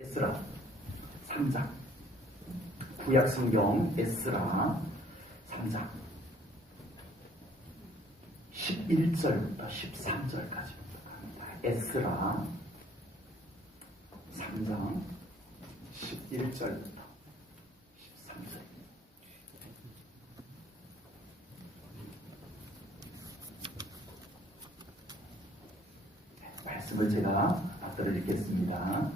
에스라 3장 구약 성경 에스라 3장 11절부터 13절까지입니다. 에스라 3장 11절부터 13절 말씀을 제가 받들어 읽겠습니다.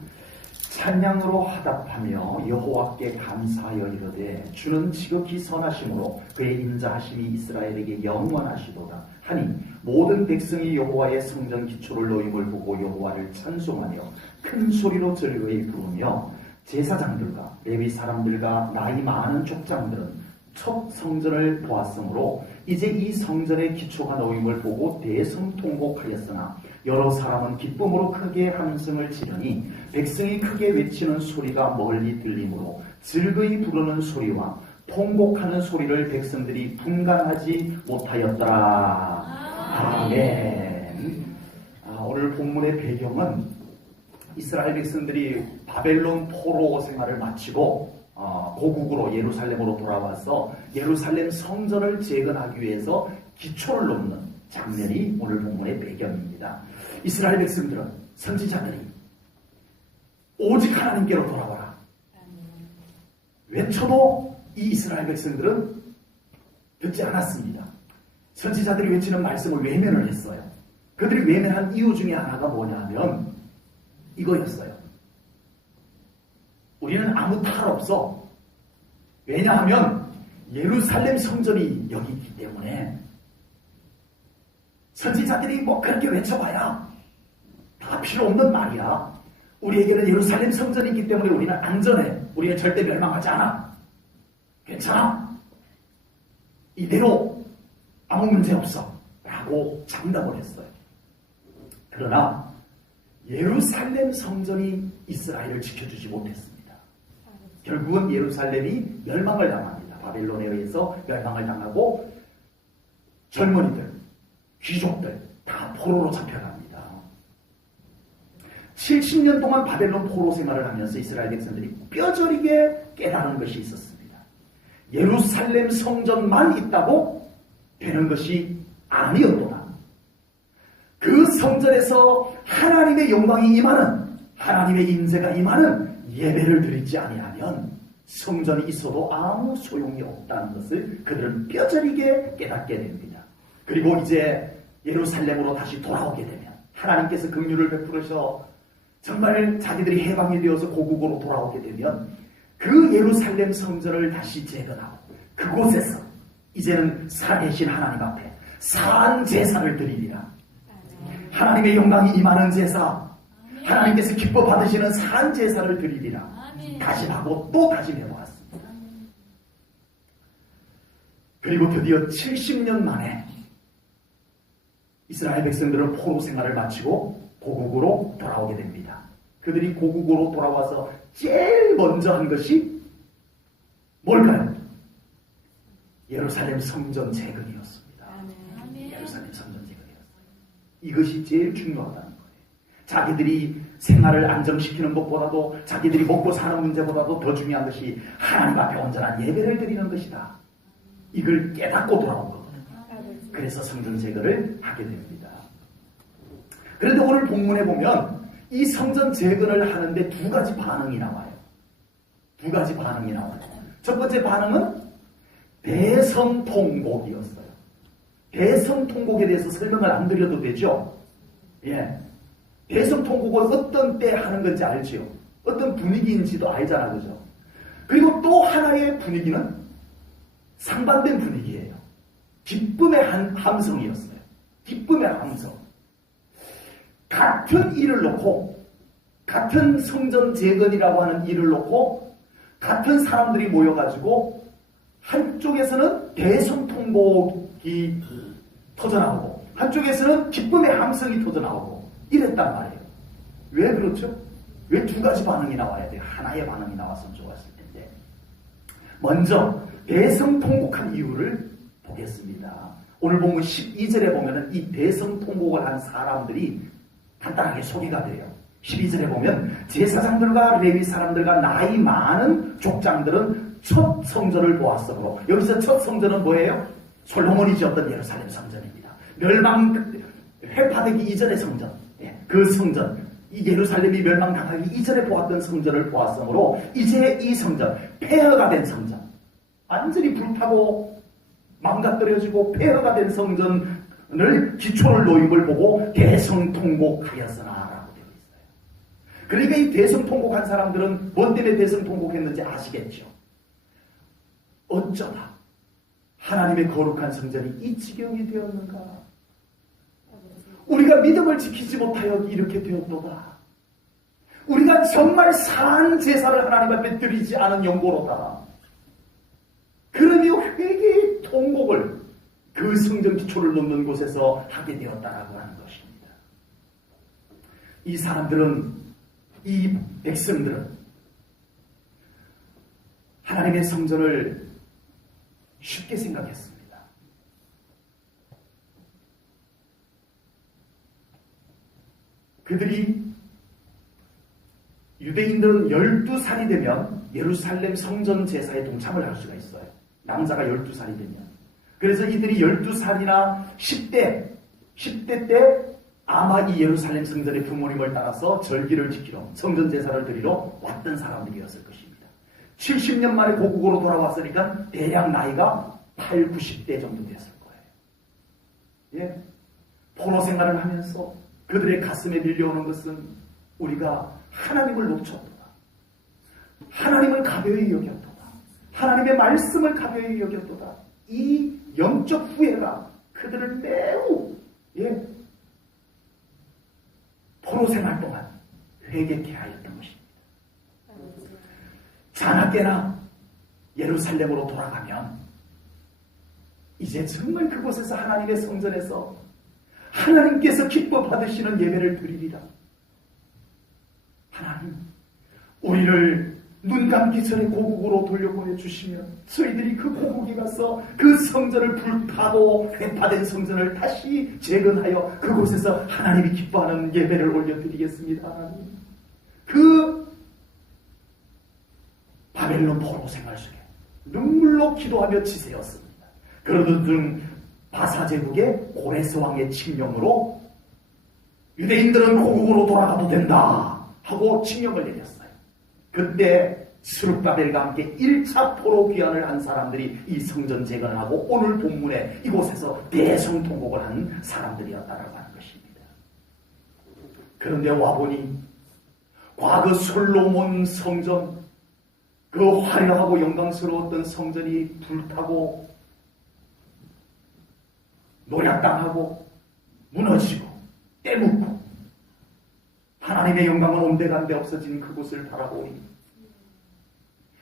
찬양으로 화답하며 여호와께 감사하여 이르되 주는 지극히 선하심으로 그의 인자하심이 이스라엘에게 영원하시도다. 하니 모든 백성이 여호와의 성전 기초를 놓임을 보고 여호와를 찬송하며 큰 소리로 즐거이 부르며 제사장들과 레위 사람들과 나이 많은 족장들은 첫 성전을 보았으므로 이제 이 성전의 기초가 놓임을 보고 대성통곡하였으나 여러 사람은 기쁨으로 크게 함성을 지르니 백성이 크게 외치는 소리가 멀리 들리므로 즐거이 부르는 소리와 통곡하는 소리를 백성들이 분간하지 못하였더라. 아멘. 아, 오늘 본문의 배경은 이스라엘 백성들이 바벨론 포로 생활을 마치고 어, 고국으로 예루살렘으로 돌아와서 예루살렘 성전을 재건하기 위해서 기초를 놓는 장면이 오늘 본문의 배경입니다. 이스라엘 백성들은 선지자들이 오직 하나님께로 돌아와라. 외쳐도 이 이스라엘 백성들은 듣지 않았습니다. 선지자들이 외치는 말씀을 외면을 했어요. 그들이 외면한 이유 중에 하나가 뭐냐면 이거였어요. 우리는 아무 탈 없어. 왜냐하면 예루살렘 성전이 여기 있기 때문에 선지자들이 뭐 그렇게 외쳐봐야 다 필요 없는 말이야. 우리에게는 예루살렘 성전이 있기 때문에 우리는 안전해. 우리는 절대 멸망하지 않아. 괜찮아. 이대로 아무 문제 없어. 라고 장담을 했어요. 그러나 예루살렘 성전이 이스라엘을 지켜주지 못했습니다. 결국은 예루살렘이 멸망을 당합니다. 바벨론에 의해서 멸망을 당하고 젊은이들, 귀족들 다 포로로 잡혀갑니다. 70년 동안 바벨론 포로 생활을 하면서 이스라엘 백성들이 뼈저리게 깨달은 것이 있었습니다. 예루살렘 성전만 있다고 되는 것이 아니었도다. 그 성전에서 하나님의 영광이 임하는 하나님의 임재가 임하는 예배를 드리지 아니하면 성전이 있어도 아무 소용이 없다는 것을 그들은 뼈저리게 깨닫게 됩니다. 그리고 이제 예루살렘으로 다시 돌아오게 되면 하나님께서 긍휼을 베풀으셔 정말 자기들이 해방이 되어서 고국으로 돌아오게 되면 그 예루살렘 성전을 다시 재건하고 그곳에서 이제는 살아계신 하나님 앞에 산 제사를 드리리라. 하나님의 영광이 임하는 제사, 하나님께서 기뻐 받으시는 산 제사를 드리리라. 다짐하고 또 다짐해 보았습니다. 그리고 드디어 70년 만에 이스라엘 백성들은 포로 생활을 마치고 고국으로 돌아오게 됩니다. 그들이 고국으로 돌아와서 제일 먼저 한 것이 뭘까요? 예루살렘 성전 재건이었습니다. 예루살렘 성전 재건이었어요. 이것이 제일 중요하다는 거예요. 자기들이 생활을 안정시키는 것보다도 자기들이 먹고 사는 문제보다도 더 중요한 것이 하나님 앞에 온전한 예배를 드리는 것이다. 이걸 깨닫고 돌아온 거거든요. 그래서 성전 재건을 하게 됩니다. 그런데 오늘 본문에 보면 이 성전 재건을 하는데 두 가지 반응이 나와요. 두 가지 반응이 나와요. 첫 번째 반응은 대성통곡이었어요. 대성통곡에 대해서 설명을 안 드려도 되죠? 예. 대성 통곡은 어떤 때 하는 건지 알지요? 어떤 분위기인지도 알잖아, 그죠? 그리고 또 하나의 분위기는 상반된 분위기예요. 기쁨의 한 함성이었어요. 기쁨의 함성. 같은 일을 놓고, 같은 성전 재건이라고 하는 일을 놓고, 같은 사람들이 모여가지고, 한쪽에서는 대성통곡이 터져나오고, 한쪽에서는 기쁨의 함성이 터져나오고, 이랬단 말이에요. 왜 그렇죠? 왜 두 가지 반응이 나와야 돼요? 하나의 반응이 나왔으면 좋았을 텐데. 먼저, 대성통곡한 이유를 보겠습니다. 오늘 본문 12절에 보면은 이 대성통곡을 한 사람들이 간단하게 소개가 돼요. 12절에 보면 제사장들과 레위 사람들과 나이 많은 족장들은 첫 성전을 보았으므로 여기서 첫 성전은 뭐예요? 솔로몬이 지었던 예루살렘 성전입니다. 멸망 회파되기 이전의 성전, 예, 그 성전, 이 예루살렘이 멸망당하기 이전에 보았던 성전을 보았으므로 이제 이 성전, 폐허가 된 성전, 완전히 불타고 망가뜨려지고 폐허가 된 성전을 기초를 놓임을 보고 대성통곡하였으나라고 되어 있어요. 그러니까 이 대성통곡한 사람들은 뭔 때문에 대성통곡했는지 아시겠죠? 어쩌다 하나님의 거룩한 성전이 이 지경이 되었는가? 우리가 믿음을 지키지 못하여 이렇게 되었도다. 우리가 정말 산 제사를 하나님 앞에 드리지 않은 영고로다. 그러며 회개의 통곡을 그 성전 기초를 놓는 곳에서 하게 되었다라고 하는 것입니다. 이 사람들은 이 백성들은 하나님의 성전을 쉽게 생각했습니다. 그들이 유대인들은 12살이 되면 예루살렘 성전 제사에 동참을 할 수가 있어요. 남자가 12살이 되면. 그래서 이들이 12살이나 10대, 10대 때 아마 이 예루살렘 성전의 부모님을 따라서 절기를 지키러 성전 제사를 드리러 왔던 사람들이었을 것입니다. 70년 만에 고국으로 돌아왔으니까 대략 나이가 8, 90대 정도 됐을 거예요. 예. 포로 생활을 하면서 그들의 가슴에 밀려오는 것은 우리가 하나님을 놓쳤도다. 하나님을 가벼이 여겼도다. 하나님의 말씀을 가벼이 여겼도다. 이 영적 후회가 그들을 매우 예, 포로 생활 동안 회개케 하였던 것입니다. 자나깨나 예루살렘으로 돌아가면 이제 정말 그곳에서 하나님의 성전에서 하나님께서 기뻐 받으시는 예배를 드리리라. 하나님, 우리를 눈 감기 전에 고국으로 돌려보내 주시면 저희들이 그 고국에 가서 그 성전을 불타고 회파된 성전을 다시 재건하여 그곳에서 하나님이 기뻐하는 예배를 올려드리겠습니다. 하나님. 그 바벨론 포로 생활 속에 눈물로 기도하며 지새웠습니다. 그러던 중 바사 제국의 고레스 왕의 칙령으로 유대인들은 고국으로 돌아가도 된다 하고 칙령을 내렸어요. 그때 수르바벨과 함께 1차 포로 귀환을 한 사람들이 이 성전 재건을 하고 오늘 본문에 이곳에서 대성통곡을 한 사람들이었다라고 하는 것입니다. 그런데 와보니 과거 솔로몬 성전 그 화려하고 영광스러웠던 성전이 불타고 노략당하고 무너지고 떼묻고 하나님의 영광은 온데간데 없어진 그곳을 바라보니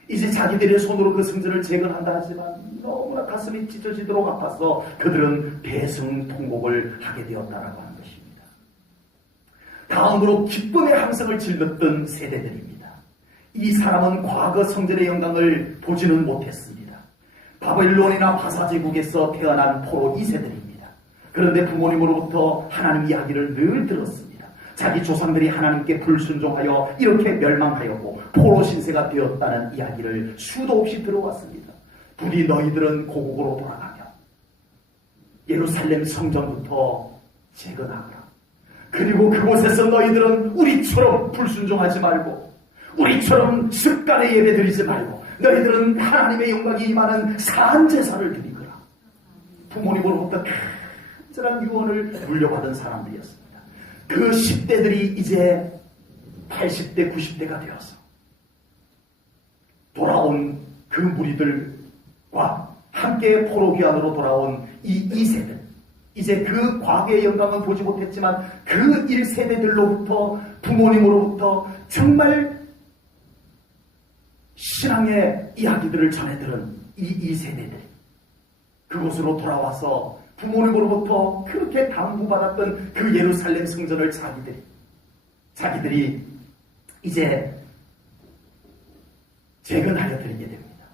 이제 자기들의 손으로 그 성전을 재건한다 하지만 너무나 가슴이 찢어지도록 아파서 그들은 대성통곡을 하게 되었다라고 하는 것입니다. 다음으로 기쁨의 함성을 질렀던 세대들입니다. 이 사람은 과거 성전의 영광을 보지는 못했습니다. 바벨론이나 바사제국에서 태어난 포로 2세들입니다. 그런데 부모님으로부터 하나님 이야기를 늘 들었습니다. 자기 조상들이 하나님께 불순종하여 이렇게 멸망하였고 포로 신세가 되었다는 이야기를 수도 없이 들어왔습니다. 부디 너희들은 고국으로 돌아가며 예루살렘 성전부터 재건하거라. 그리고 그곳에서 너희들은 우리처럼 불순종하지 말고 우리처럼 습관의 예배 드리지 말고 너희들은 하나님의 영광이 임하는 산제사를 드리거라. 부모님으로부터 간절한 유언을 물려받은 사람들이었습니다. 그 10대들이 이제 80대, 90대가 되어서 돌아온 그 무리들과 함께 포로기안으로 돌아온 이 2세들. 이제 그 과거의 영광은 보지 못했지만 그 1세대들로부터 부모님으로부터 정말 신앙의 이야기들을 전해 들은 이 2세대들. 그곳으로 돌아와서 부모님으로부터 그렇게 당부받았던 그 예루살렘 성전을 자기들이 자기들이 이제 재건하여 드리게 됩니다.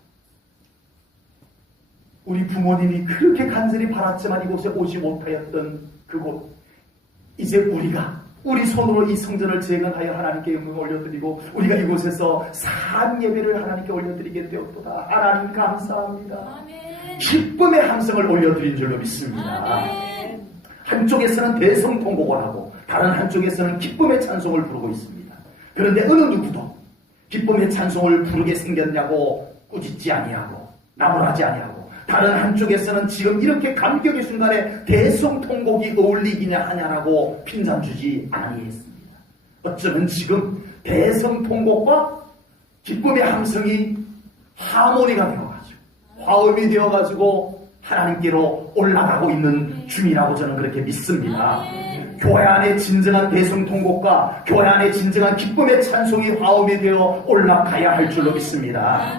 우리 부모님이 그렇게 간절히 바랐지만 이곳에 오지 못하였던 그곳 이제 우리가 우리 손으로 이 성전을 재건하여 하나님께 영광을 올려드리고 우리가 이곳에서 산 예배를 하나님께 올려드리게 되었도다. 하나님 감사합니다. 아멘. 기쁨의 함성을 올려드린 줄로 믿습니다. 한쪽에서는 대성통곡을 하고 다른 한쪽에서는 기쁨의 찬송을 부르고 있습니다. 그런데 어느 누구도 기쁨의 찬송을 부르게 생겼냐고 꾸짖지 아니하고 나무라지 아니하고 다른 한쪽에서는 지금 이렇게 감격의 순간에 대성통곡이 어울리기냐 하냐라고 핀잔 주지 아니했습니다. 어쩌면 지금 대성통곡과 기쁨의 함성이 하모니가 되어가지고 화음이 되어가지고 하나님께로 올라가고 있는 중이라고 저는 그렇게 믿습니다. 교회 안에 진정한 대성통곡과 교회 안에 진정한 기쁨의 찬송이 화음이 되어 올라가야 할 줄로 믿습니다.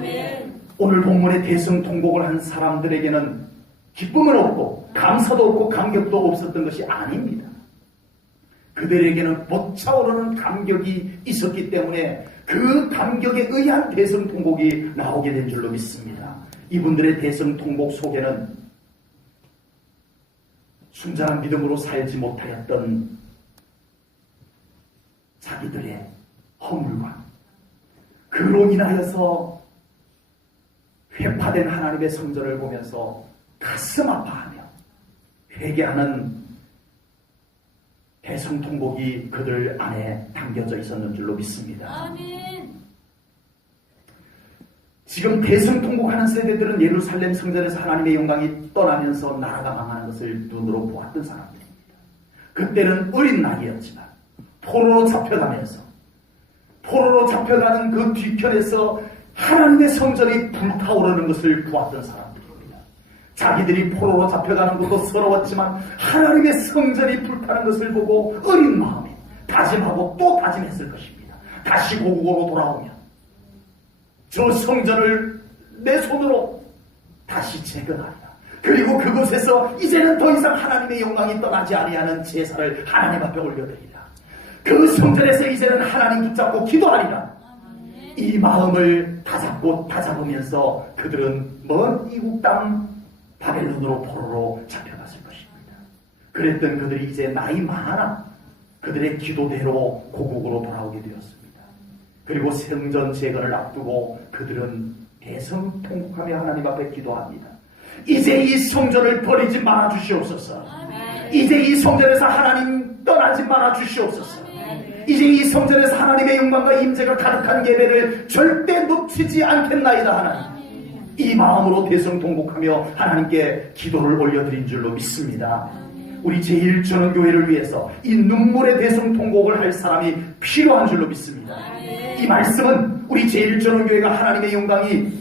오늘 본문의 대성통곡을 한 사람들에게는 기쁨은 없고 감사도 없고 감격도 없었던 것이 아닙니다. 그들에게는 벅차오르는 감격이 있었기 때문에 그 감격에 의한 대성통곡이 나오게 된 줄로 믿습니다. 이분들의 대성 통곡 속에는 순전한 믿음으로 살지 못하였던 자기들의 허물과 그로 인하여서 회파된 하나님의 성전을 보면서 가슴 아파하며 회개하는 대성통곡이 그들 안에 담겨져 있었는 줄로 믿습니다. 아멘. 지금 대성통곡하는 세대들은 예루살렘 성전에서 하나님의 영광이 떠나면서 나라가 망하는 것을 눈으로 보았던 사람들입니다. 그때는 어린 나이였지만 포로로 잡혀가면서 포로로 잡혀가는 그 뒤편에서 하나님의 성전이 불타오르는 것을 보았던 사람들입니다. 자기들이 포로로 잡혀가는 것도 서러웠지만 하나님의 성전이 불타는 것을 보고 어린 마음에 다짐하고 또 다짐했을 것입니다. 다시 고국으로 돌아오면 저 성전을 내 손으로 다시 재건하리라. 그리고 그곳에서 이제는 더 이상 하나님의 영광이 떠나지 아니하는 제사를 하나님 앞에 올려드리라. 그 성전에서 이제는 하나님 붙잡고 기도하리라. 이 마음을 다잡고 다잡으면서 그들은 먼 이국 땅 바벨론으로 포로로 잡혀갔을 것입니다. 그랬던 그들이 이제 나이 많아 그들의 기도대로 고국으로 돌아오게 되었습니다. 그리고 성전 재건을 앞두고 그들은 대성통곡하며 하나님 앞에 기도합니다. 이제 이 성전을 버리지 말아 주시옵소서. 이제 이 성전에서 하나님 떠나지 말아 주시옵소서. 이제 이 성전에서 하나님의 영광과 임재가 가득한 예배를 절대 놓치지 않겠나이다 하나님. 이 마음으로 대성통곡하며 하나님께 기도를 올려드린 줄로 믿습니다. 우리 제1전원 교회를 위해서 이 눈물의 대성통곡을 할 사람이 필요한 줄로 믿습니다. 이 말씀은 우리 제1전원교회가 하나님의 영광이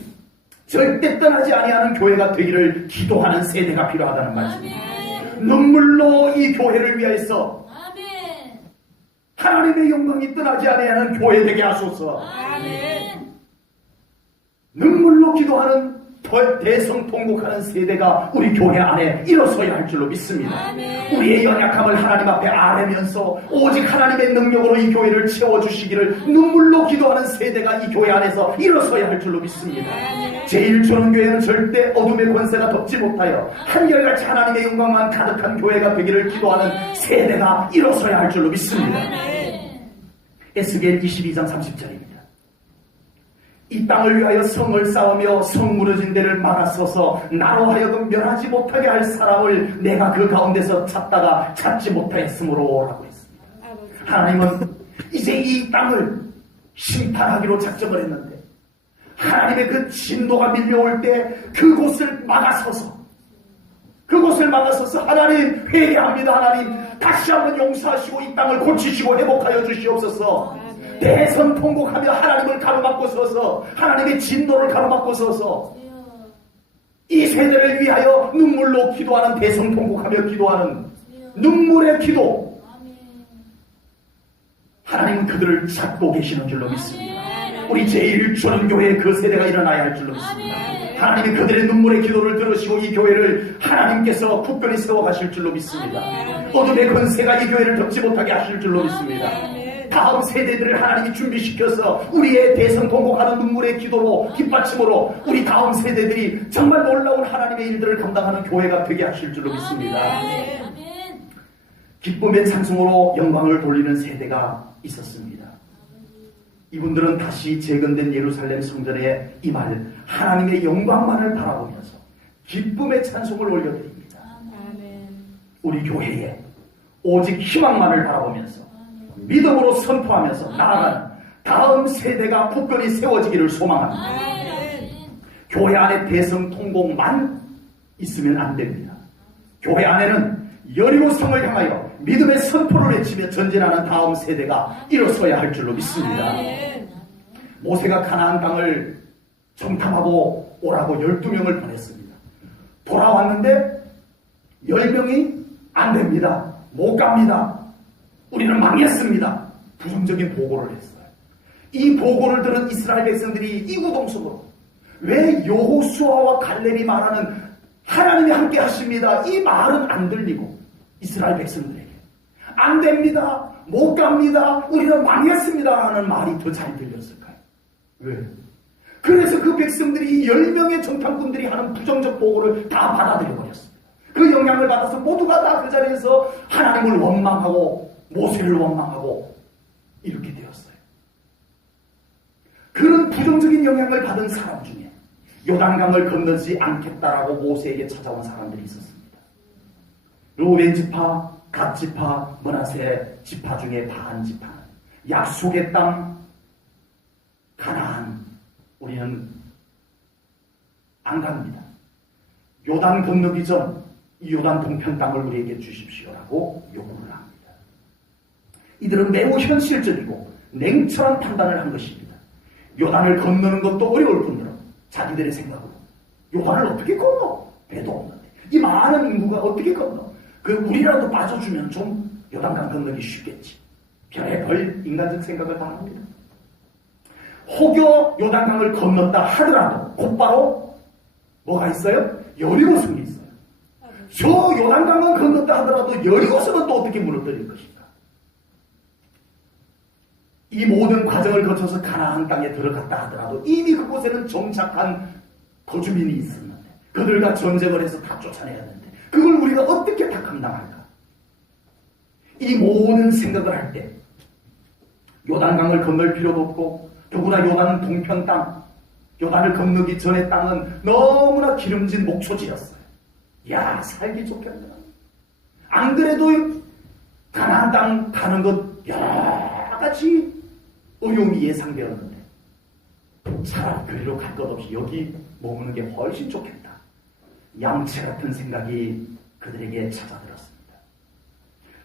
절대 떠나지 아니하는 교회가 되기를 기도하는 세대가 필요하다는 말씀입니다. 눈물로 이 교회를 아멘. 하나님의 영광이 떠나지 아니하는 교회 되게 하소서. 아멘. 눈물로 기도하는 더- 대성통곡하는 세대가 우리 교회 안에 일어서야 할 줄로 믿습니다. 아멘. 우리의 연약함을 하나님 앞에 아뢰면서 오직 하나님의 능력으로 이 교회를 채워주시기를 눈물로 기도하는 세대가 이 교회 안에서 일어서야 할 줄로 믿습니다. 제1초론교회는 절대 어둠의 권세가 덮지 못하여 한결같이 하나님의 영광만 가득한 교회가 되기를 기도하는 세대가 일어서야 할 줄로 믿습니다. 에스겔 22장 30절입니다. 이 땅을 위하여 성을 쌓으며 성 무너진 데를 막아서서 나로 하여금 멸하지 못하게 할 사람을 내가 그 가운데서 찾다가 찾지 못하였으므로 라고 했습니다. 하나님은 이제 이 땅을 심판하기로 작정을 했는데 하나님의 그 진도가 밀려올 때 그곳을 막아서서 그곳을 막아서서 하나님 회개합니다 하나님 다시 한번 용서하시고 이 땅을 고치시고 회복하여 주시옵소서 대선 통곡하며 하나님을 가로막고 서서 하나님의 진노를 가로막고 서서 이 세대를 위하여 눈물로 기도하는 대성 통곡하며 기도하는 눈물의 기도. 하나님은 그들을 찾고 계시는 줄로 믿습니다. 우리 제1초는 그 세대가 일어나야 할 줄로 믿습니다. 하나님이 그들의 눈물의 기도를 들으시고 이 교회를 하나님께서 굳건히 세워가실 줄로 믿습니다. 어둠의 권세가 이 교회를 덮지 못하게 하실 줄로 믿습니다. 다음 세대들을 하나님이 준비시켜서 우리의 대성 통곡하는 눈물의 기도로 뒷받침으로 우리 다음 세대들이 정말 놀라운 하나님의 일들을 감당하는 교회가 되게 하실 줄로 믿습니다. 기쁨의 찬송으로 영광을 돌리는 세대가 있었습니다. 이분들은 다시 재건된 예루살렘 성전에 임할 하나님의 영광만을 바라보면서 기쁨의 찬송을 올려드립니다. 우리 교회에 오직 희망만을 바라보면서 믿음으로 선포하면서 나아가는 다음 세대가 굳건히 세워지기를 소망합니다. 교회 안에 대성 통곡만 있으면 안 됩니다. 교회 안에는 여리고성을 향하여 믿음의 선포를 외치며 전진하는 다음 세대가 일어서야 할 줄로 믿습니다. 모세가 가나안 땅을 정탐하고 오라고 12명을 보냈습니다. 돌아왔는데 10명이 안 됩니다. 못 갑니다. 우리는 망했습니다. 부정적인 보고를 했어요. 이 보고를 들은 이스라엘 백성들이 이구동성으로 왜 여호수아와 갈렙이 말하는 하나님이 함께 하십니다. 이 말은 안 들리고 이스라엘 백성들에게 안 됩니다. 못 갑니다. 우리는 망했습니다. 라는 말이 더 잘 들렸을까요? 왜? 그래서 그 백성들이 10명의 정탐꾼들이 하는 부정적 보고를 다 받아들여 버렸습니다. 그 영향을 받아서 모두가 다 그 자리에서 하나님을 원망하고 모세를 원망하고 이렇게 되었어요. 그런 부정적인 영향을 받은 사람 중에 요단강을 건너지 않겠다라고 모세에게 찾아온 사람들이 있었습니다. 로벤 지파, 갓 지파, 머나세 지파 중에 반 지파는 약속의 땅 가나안 우리는 안 갑니다. 요단 건너기 전 이 요단 동편 땅을 우리에게 주십시오라고 요구를 합니다. 이들은 매우 현실적이고 냉철한 판단을 한 것입니다. 요단을 건너는 것도 어려울 뿐더러 자기들의 생각으로 요단을 어떻게 건너? 배도 없는데 이 많은 인구가 어떻게 건너? 그 우리라도 빠져주면 좀 요단강 건너기 쉽겠지. 별의별 인간적 생각을 다 합니다. 혹여 요단강을 건넜다 하더라도 곧바로 뭐가 있어요? 여리고성이 있어요. 저 요단강을 건넜다 하더라도 여리고성은 또 어떻게 무너뜨릴 것인가? 이 모든 과정을 거쳐서 가나안 땅에 들어갔다 하더라도 이미 그곳에는 정착한 거주민이 있었는데 그들과 전쟁을 해서 다 쫓아내야 하는데 그걸 우리가 어떻게 다 감당할까? 이 모든 생각을 할 때 요단강을 건널 필요도 없고 더구나 요단은 동편 땅 요단을 건너기 전의 땅은 너무나 기름진 목초지였어요. 야 살기 좋겠다. 안 그래도 가나안 땅 가는 것 여러 가지 어려움이 예상되었는데 차라리 그리로 갈 것 없이 여기 머무는 게 훨씬 좋겠다. 양채 같은 생각이 그들에게 찾아들었습니다.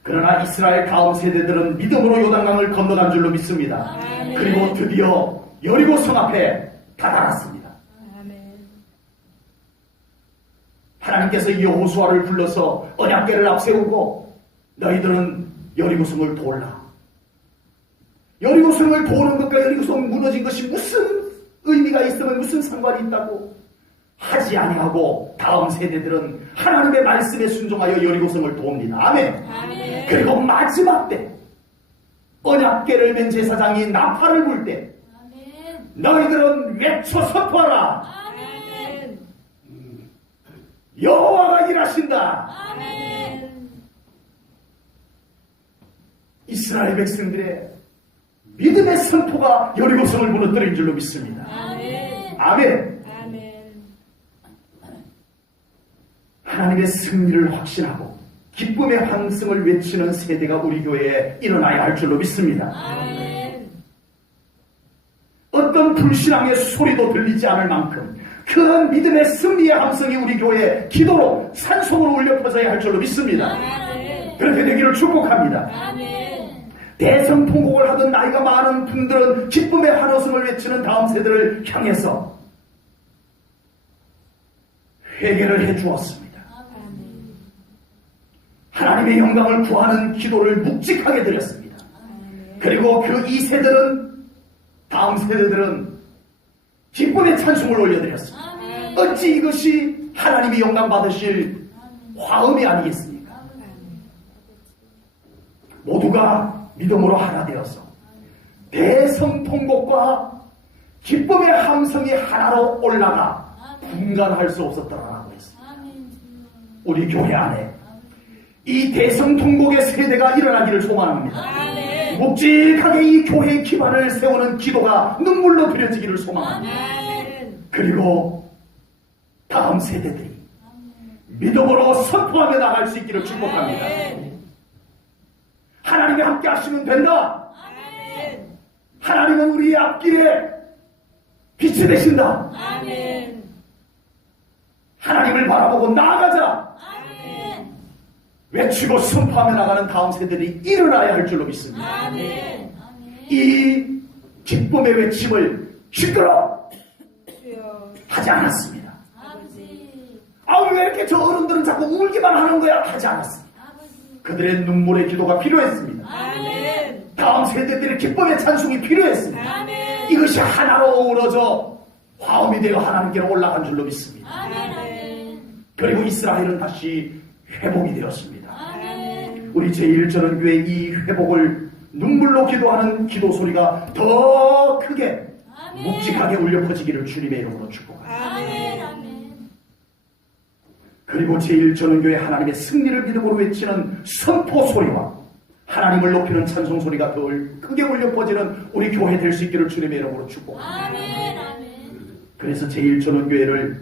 그러나 이스라엘 다음 세대들은 믿음으로 요단강을 건너간 줄로 믿습니다. 아멘. 그리고 드디어 여리고성 앞에 다다랐습니다. 하나님께서 여호수아를 불러서 언약궤를 앞세우고 너희들은 여리고성을 돌라. 여리고성을 도는 것과 여리고성 무너진 것이 무슨 의미가 있으면 무슨 상관이 있다고 하지 아니하고 다음 세대들은 하나님의 말씀에 순종하여 여리고성을 돕니다. 아멘. 아멘. 그리고 마지막 때 언약궤를 맨 제사장이 나팔을 불 때. 너희들은 외쳐 선포하라. 아멘. 여호와가 일하신다. 아멘. 이스라엘 백성들의 믿음의 선포가 여리고성을 무너뜨린 줄로 믿습니다. 아멘. 아멘. 아멘. 하나님의 승리를 확신하고 기쁨의 환승을 외치는 세대가 우리 교회에 일어나야 할 줄로 믿습니다. 아멘. 어떤 불신앙의 소리도 들리지 않을 만큼 큰 믿음의 승리의 함성이 우리 교회에 기도로 산송으로 울려 퍼져야 할 줄로 믿습니다. 아멘. 그렇게 되기를 축복합니다. 아멘. 대성통곡을 하던 나이가 많은 분들은 기쁨의 환호성을 외치는 다음 세대를 향해서 회개를 해 주었습니다. 아멘. 하나님의 영광을 구하는 기도를 묵직하게 드렸습니다. 아멘. 그리고 그 이 세대들은 다음 세대들은 기쁨의 찬송을 올려드렸습니다. 아멘. 어찌 이것이 하나님이 영광 받으실 화음이 아니겠습니까? 모두가 믿음으로 하나 되어서 대성통곡과 기쁨의 함성이 하나로 올라가 분간할 수 없었더라라고 했습니다. 우리 교회 안에 이 대성통곡의 세대가 일어나기를 소망합니다. 묵직하게 이 교회의 기반을 세우는 기도가 눈물로 드려지기를 소망합니다. 그리고 다음 세대들이 믿음으로 선포하며 나갈 수 있기를 축복합니다. 하나님이 함께 하시면 된다. 아멘. 하나님은 우리의 앞길에 빛이 되신다. 아멘. 하나님을 바라보고 나아가자. 아멘. 외치고 선포하며 나가는 다음 세대들이 일어나야 할 줄로 믿습니다. 아멘. 이 기쁨의 외침을 시끄러. 하지 않았습니다. 아버지. 아우 왜 이렇게 저 어른들은 자꾸 울기만 하는 거야 하지 않았습니다. 그들의 눈물의 기도가 필요했습니다. 아멘. 다음 세대들의 기쁨의 찬송이 필요했습니다. 아멘. 이것이 하나로 어우러져 화음이 되어 하나님께로 올라간 줄로 믿습니다. 아멘. 그리고 이스라엘은 다시 회복이 되었습니다. 우리 제1전원교회 이 회복을 눈물로 기도하는 기도 소리가 더 크게 묵직하게 울려 퍼지기를 주님의 이름으로 축복합니다. 아멘. 그리고 제1전원교회 하나님의 승리를 믿음으로 외치는 선포 소리와 하나님을 높이는 찬송 소리가 더 크게 울려 퍼지는 우리 교회 될 수 있기를 주님의 이름으로 축복합니다. 아멘. 아멘. 그래서 제1전원교회를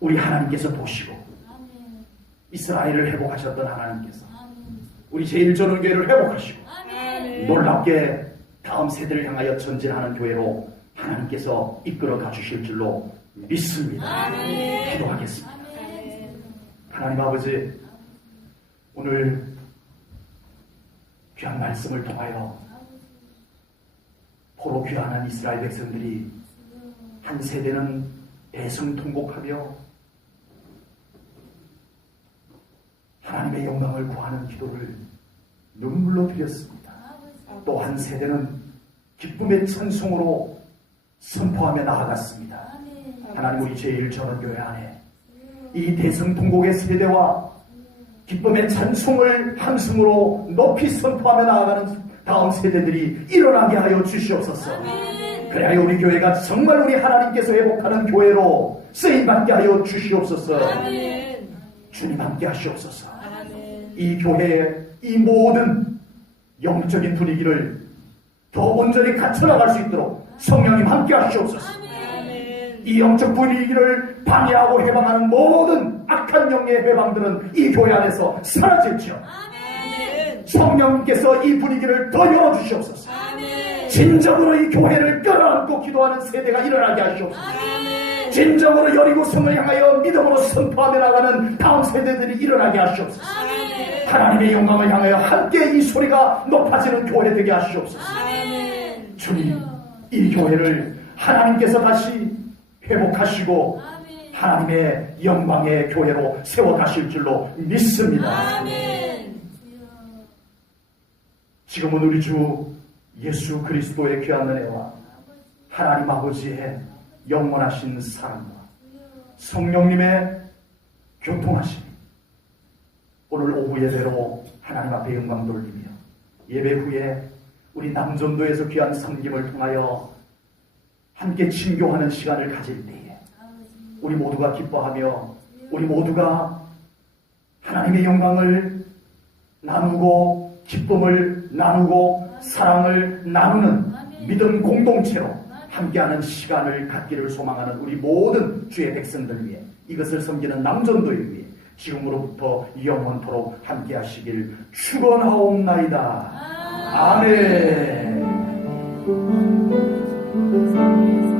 우리 하나님께서 보시고 아멘. 이스라엘을 회복하셨던 하나님께서 아멘. 우리 제1전원교회를 회복하시고 아멘. 놀랍게 다음 세대를 향하여 전진하는 교회로 하나님께서 이끌어 가 주실 줄로 믿습니다. 아멘. 기도하겠습니다. 하나님 아버지, 오늘 귀한 말씀을 통하여 포로 귀환한 이스라엘 백성들이 한 세대는 대성통곡하며 하나님의 영광을 구하는 기도를 눈물로 드렸습니다. 또 한 세대는 기쁨의 찬송으로 선포하며 나아갔습니다. 하나님 우리 제1전원교회 안에 이 대성통곡의 세대와 기쁨의 찬송을 함성으로 높이 선포하며 나아가는 다음 세대들이 일어나게 하여 주시옵소서. 그래야 우리 교회가 정말 우리 하나님께서 회복하는 교회로 쓰임받게 하여 주시옵소서. 아멘. 주님 함께 하시옵소서. 아멘. 이 교회의 이 모든 영적인 분위기를 더 온전히 갖춰나갈 수 있도록 성령님 함께 하시옵소서. 아멘. 이 영적 분위기를 방해하고 해방하는 모든 악한 영의 해방들은 이 교회 안에서 사라질지어 아멘. 성령님께서 이 분위기를 더 열어주시옵소서. 아멘. 진정으로 이 교회를 끌어안고 기도하는 세대가 일어나게 하시옵소서. 아멘. 진정으로 여리고 성을 향하여 믿음으로 선포하며 나가는 다음 세대들이 일어나게 하시옵소서. 아멘. 하나님의 영광을 향하여 함께 이 소리가 높아지는 교회 되게 하시옵소서. 아멘. 주님, 이 교회를 하나님께서 다시 회복하시고. 하나님의 영광의 교회로 세워 가실 줄로 믿습니다. 아멘. 지금은 우리 주 예수 그리스도의 귀한 은혜와 하나님 아버지의 영원하신 사랑과 성령님의 교통하심 오늘 오후 예배로 하나님 앞에 영광 돌리며 예배 후에 우리 남전도에서 귀한 섬김을 통하여 함께 친교하는 시간을 가질 때에 우리 모두가 기뻐하며 우리 모두가 하나님의 영광을 나누고 기쁨을 나누고 사랑을 나누는 믿음 공동체로 함께하는 시간을 갖기를 소망하는 우리 모든 주의 백성들 위해 이것을 섬기는 남전도를 위해 지금으로부터 영원토록 함께하시길 축원하옵나이다. 아멘. Thank you.